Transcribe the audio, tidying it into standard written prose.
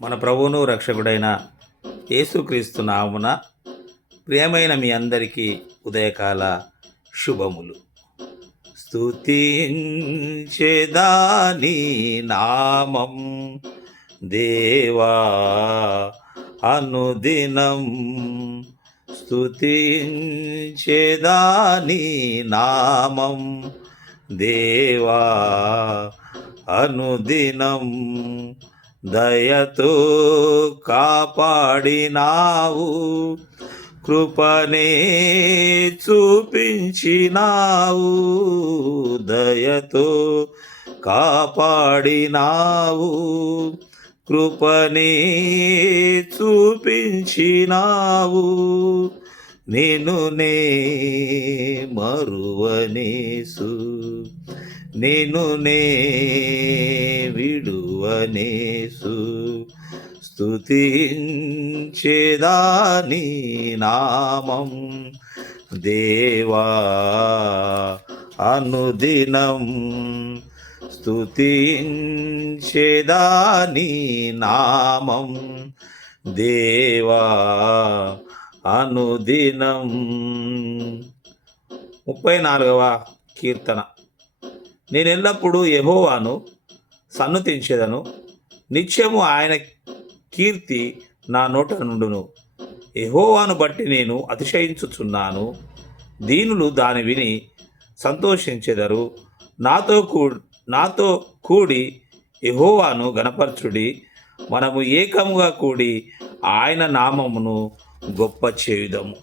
మన ప్రభువును రక్షకుడైన యేసుక్రీస్తు నామున ప్రియమైన మీ అందరికీ ఉదయకాల శుభములు. స్తుతించెదాని నామం దేవా అనుదినం, స్తుతించెదాని నామం దేవా అనుదినం. దయతో కాపాడినావు, కృపనే చూపించినావు. దయతో కాపాడినావు, కృపనే చూపించినావు. నిన్ను నే మరువనేసు, నిన్ను నే విడువనేసు. స్తుతించెదాని నామం దేవా అనుదినం, స్తుతించెదాని నామం దేవా అనుదినం. 34వ కీర్తన. నేనెల్లప్పుడూ యెహోవాను సన్నుతించెదను, నిత్యము ఆయన కీర్తి నా నోట నుండును. యెహోవాను బట్టి నేను అతిశయించుచున్నాను, దీనులు దాని విని సంతోషించెదరు. నాతో కూడి యెహోవాను గణపరచుడి. మనము ఏకముగా కూడి ఆయన నామమును గొప్ప చేయుదము.